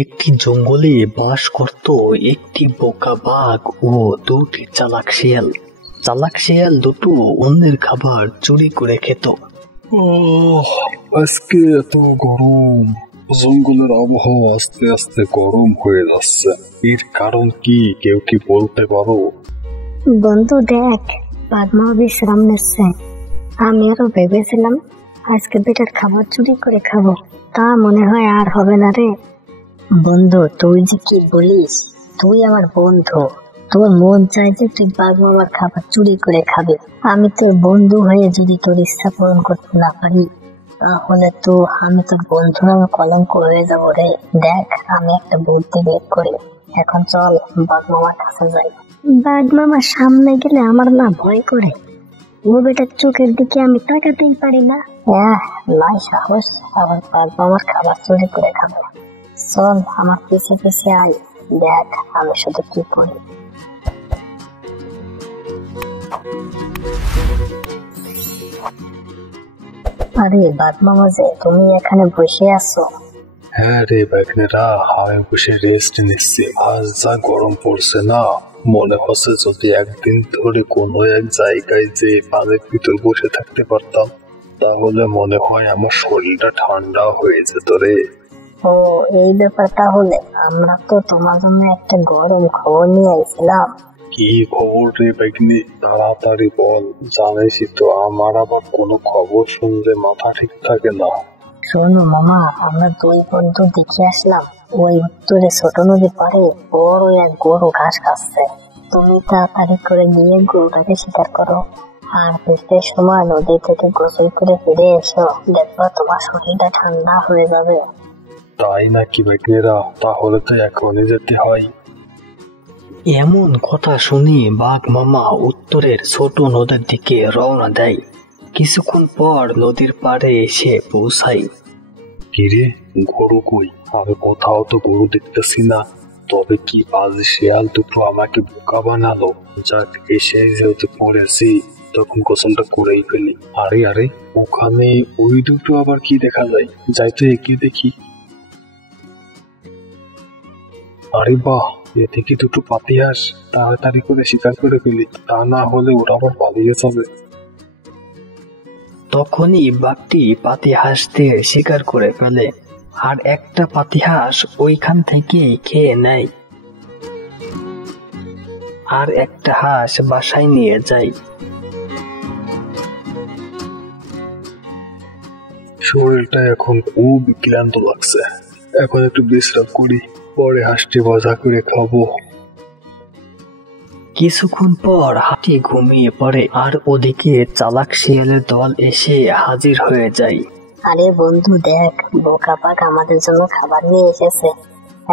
একটি জঙ্গলে বাস করত একটি বোকা বাঘ ও দুটি চালাক শিয়াল। চালাক শিয়াল দুটো অন্যের খাবার চুরি করে খেত। আজকে এত গরম, জঙ্গলের আবহাওয়া আস্তে আস্তে গরম হয়ে যাচ্ছে। এর কারণ কি কেউ কি বলতে পারো? বন্ধু দেখ, বাঘমা বিশ্রাম নিচ্ছে। আমি আরো ভেবেছিলাম আজকে বেটার খাবার চুরি করে খাবো, তা মনে হয় আর হবে না রে। বন্ধু তুই যে কি বলিস, তুই আমার বন্ধু, তোর মন চাই যে তুই বাঘ মামার খাবার চুরি করে খাবে। আমি তোর বন্ধু হয়ে যদি তোর ইচ্ছা পূরণ করতে না পারি, তাহলে তো আমি তোর বন্ধু নামে কলঙ্ক হয়ে যাবো রে। দেখ, আমি একটা বুদ্ধি বের করি, এখন চল বাঘ মামার কাছে যাই। বাঘ মামার সামনে গেলে আমার না ভয় করে, ও বেটার চোখের দিকে আমি তাকাতেই পারি না। নাই সাহস, আবার বাঘ মামার খাবার চুরি করে খাবো। চল আমার পিছে পিছে আয়, দেখ আমি শুধু কি করি। আরে বাঘ মামা যে, তুমি এখানে বসে আছো? হ্যাঁ রে বাঘনেরা, আমি বসে রেস্ট নিচ্ছি। আজ যা গরম পড়ছে না, মনে হচ্ছে যদি একদিন ধরে কোনো এক জায়গায় যে পানির ভিতর বসে থাকতে পারতাম, তাহলে মনে হয় আমার শরীরটা ঠান্ডা হয়ে যেত রে। ও এই ব্যাপার, তাহলে আমরা তো তোমার জন্য একটা গরম খবর নিয়ে আইছিলাম। কি খবর রে বাঘনি, তাড়াতাড়ি বল। জানাইছি তো, আমার আবার কোনো খবর শুনলে মাথা ঠিক থাকে না। শোনো মামা, আমরা দুই বন্ধু দেখে আসলাম ওই উত্তরে ছোট নদী পারে বড় এক গরু ঘাস খাচ্ছে। তুমি তাড়াতাড়ি করে গিয়ে গরুটাকে শিকার করো, আর ফিরতে সময় নদী থেকে গোসল করে ফিরে এসো। দেখো তোমার শরীরটা ঠান্ডা হয়ে যাবে। তাই নাকি বাঘনেরা? তাহলে তো এখনই যেতে হয়। এমন কথা শুনে বাঘ মামা উত্তরের ছোট নদীর দিকে রওনা দেয়। কিছুক্ষণ পর নদীর পাড়ে এসে পৌঁছায়। কিরে, গরু কই? আমি কোথাও তো গরু দেখতেছি না। তবে কি বাজে শিয়াল দুটো আমাকে বোকা বানালো। যাক, এসে যেহেতু পড়েছি, তখন গোসলটা করেই ফেলি। আরে আরে, ওখানে ওই দুটো আবার কি দেখা যায়? যাই তো এগিয়ে দেখি। আরে বাহ, এ থেকে দুটো পাতিহাঁস। তাড়াতাড়ি করে শিকার করে ফেলি, তা না হলে ওরা আবার পালিয়ে যাবে। তখনই বাঘটি পাতিহাঁসদের শিকার করে ফেলে, আর একটা পাতিহাঁস ওইখান থেকে খেয়ে নেয়, আর একটা হাঁস বাসায় নিয়ে যায়। শরীরটা এখন খুব ক্লান্ত লাগছে, এখন একটু বিশ্রাম করি, পরে হাঁসটি ভাজা করে খাবো। কিছুক্ষণ পর হাতি ঘুমিয়ে পড়ে, আর ওদিকে চালাক শিয়ালের দল এসে হাজির হয়ে যায়। আরে বন্ধু দেখ, বোকা বাঘ আমাদের জন্য খাবার নিয়ে এসেছে।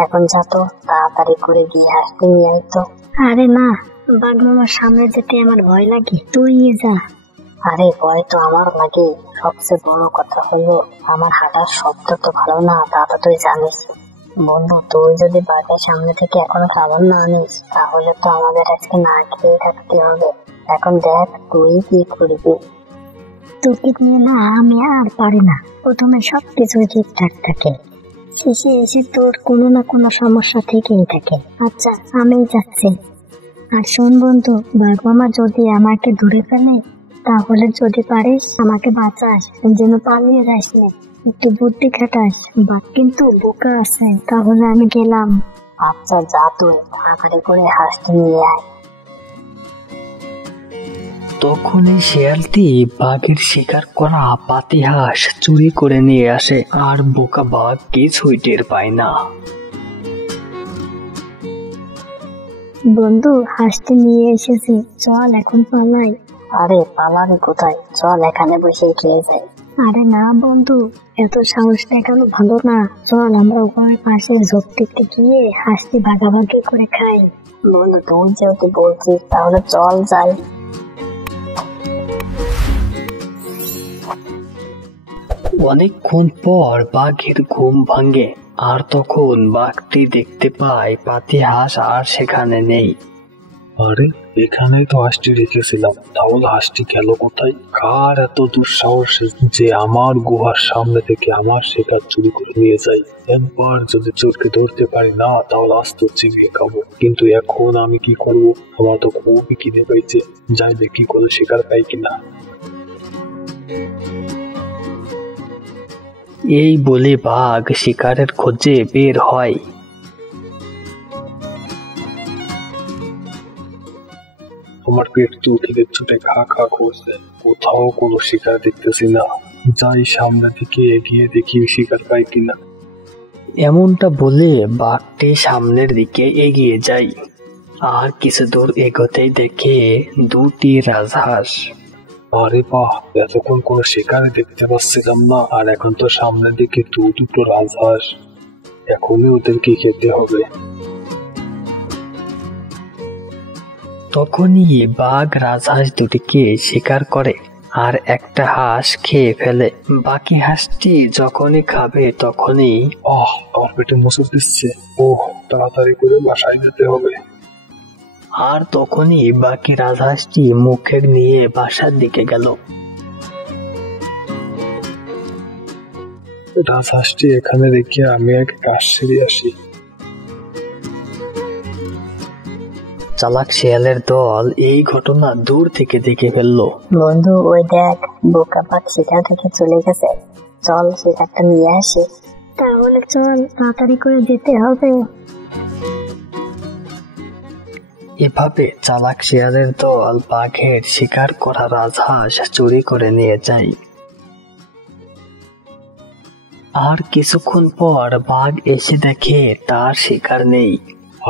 এখন যা তো, তাড়াতাড়ি করে গিয়ে হাসতে নিয়ে আয় তো। আরে না, বাঘ মামার সামনে যেতে আমার ভয় লাগে, তুই যা। আরে ভয় তো আমার লাগে, সবচেয়ে বড় কথা হলো আমার হাঁটার শব্দ তো ভালো না, তা তো তুই জানিস। বন্ধু তুই যদি বাঘের সামনে থেকে এখন খাবার না আনিস, তাহলে তো আমাদের আজকে না খেয়ে থাকতে হবে। এখন দেখ তুই কি করবি। তোকে নিয়ে না আমি আর পারি না। প্রথমে সবকিছুই ঠিকঠাক থাকে, শেষে এসে তোর কোনো না কোনো সমস্যা থেকেই থাকে। আচ্ছা আমি যাচ্ছি। আর শোন বন্ধু, বাঘ মামা যদি আমাকে ধরে ফেলে, তাহলে যদি পারিস আমাকে বাঁচাস, যেন পালিয়ে যাস না। একটু বুদ্ধি খাটাস, বাঘ কিন্তু বোকা আছে। তাহলে আমি গেলাম। আচ্ছা যা, তুই তাড়াতাড়ি করে হাঁসটি নিয়ে আয়। তখনই শিয়ালটি বাঘের শিকার করা পাতিহাঁস চুরি করে নিয়ে আসে, আর বোকা বাঘ কিছুই টের পায় না। বন্ধু হাঁসটি নিয়ে এসেছি, চল এখন পালাই। আরে পালাবি কোথায়, চল এখানে বসে খেয়ে যাই। আরে না বন্ধু, এত সাহস দেখানো ভালো না। চল আমরা ওখানে পাশের ঝোপটিতে গিয়ে হাঁসটি ভাগাভাগি করে খাই। বন্ধু তুই যেহেতু বলছিস, তাহলে চল যাই। অনেকক্ষণ পর বাঘের ঘুম ভাঙে, আর তখন বাঘটি দেখতে পায় পাতিহাঁস আর সেখানে নেই। আরে এখানেই তো হাঁসটি রেখেছিলাম, তাহলে হাঁসটি গেল কোথায়? কার এত দুঃসাহস যে আমার গুহার সামনে থেকে আমার শিকার চুরি করে নিয়ে যায়? একবার যদি চোরকে ধরতে পারি না, তাহলে আস্ত চিবিয়ে খাবো। কিন্তু এখন আমি কি করব? আমার তো খুবই খিদে পাইছে, যাই দেখি কোনো শিকার পাই কিনা। এই বলে বাঘ শিকারের খোঁজে বের হয়। আমার পেট তো খিদের চোটে খা খা করছে, কোথাও কোনো শিকার দেখতেছি না। যাই সামনের দিকে এগিয়ে দেখি শিকার পাই কিনা। এমনটা বলে বাঘটি সামনের দিকে এগিয়ে যায়। আর কিছু দূর এগোতেই দেখে দুটি রাজহাঁস। আরে বাহ, এতক্ষণ কোনো শিকারে দেখতে পাচ্ছিলাম না, আর এখন তো সামনের দিকে দুটো রাজহাঁস। এখনই ওদেরকে খেতে হবে। তখনই বাঘ রাজহাঁস দুটিকে শিকার করে আর একটা হাঁস খেয়ে ফেলে। বাকি হাঁসটি যখনই খাবে তখনই আমার পেটে মুসুর দিচ্ছে। ওহ, তাড়াতাড়ি করে বাসায় যেতে হবে। আর তখনই বাকি রাজহাঁসটি মুখে নিয়ে বাসার দিকে গেল। রাজহাঁসটি এখানে রেখে আমি আগে কাজ সেরে আসি। চালাক শিয়ালের দল এই ঘটনা দূর থেকে দেখে ফেললো। বন্ধু, ওই দেখ, বোকা বাঘ শিকার থেকে চলে গেছে। চল শিকারটা নিয়ে আসি। তাহলে চল, তাড়াতাড়ি করে যেতে হবে। এভাবে চালাক শিয়ালের দল বাঘের শিকার করা রাজহাঁস চুরি করে নিয়ে যায়। আর কিছুক্ষণ পর বাঘ এসে দেখে তার শিকার নেই।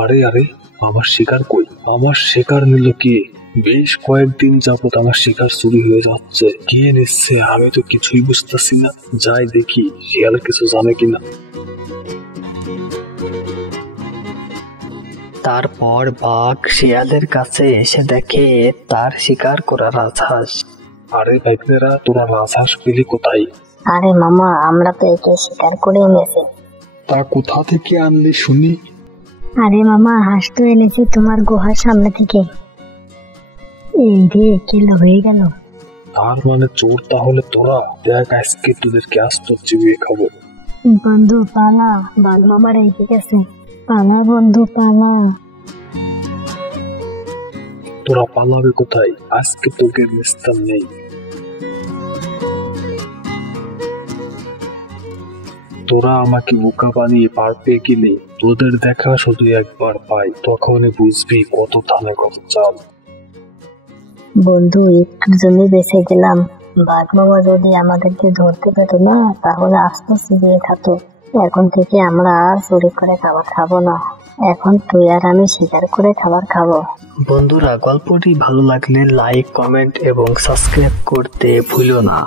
আরে আরে, আমার শিকার কই? আমার শিকার নিল কে? বেশ কয়েকদিন যাবত আমার শিকার চুরি হয়ে যাচ্ছে। কে নিচ্ছে আমি তো কিছুই বুঝতেছি না। যাই দেখি শিয়াল কিছু জানে কিনা। তারপর বাঘ শিয়ালের কাছে এসে দেখে তার শিকার করা রাজহাঁস। আরে ভাইপেরা, তোরা রাজহাঁস পেলি কোথায়? আরে মামা, আমরা তো একে শিকার করে এনেছি। তা কোথা থেকে আনলি শুনি? আরে মামা, হাঁস তো এনেছি তোমার গুহার সামনে থেকে। এই রে, কিলো হয়ে গেল। তার মানে চোর তাহলে তোরা? দেখ, আজকে তোদেরকে আস্ত চিবিয়ে খাবো। বন্ধু পালা, বাঘ মামা রেগে গেছে। পালা বন্ধু পালা। তোরা পালাবে কোথায়? আজকে তোকে নিস্তার নেই। তোরা আমাকে বোকা বানিয়ে পার পেয়ে গেলে, তোদের দেখা শুধু একবার পাই, তখনই বুঝবি কত ধানে কত চাল। বন্ধু, একটুর জন্য বেঁচে গেলাম। বাঘ মামা যদি আমাদেরকে ধরতে পেত না, তাহলে আস্তে চিবিয়ে খাত। এখন থেকে আমরা আর চুরি করে খাবার খাবো না। এখন তুই আর আমি শিকার করে খাবার খাবো। বন্ধুরা, গল্পটি ভালো লাগলে লাইক, কমেন্ট এবং সাবস্ক্রাইব করতে ভুলো না।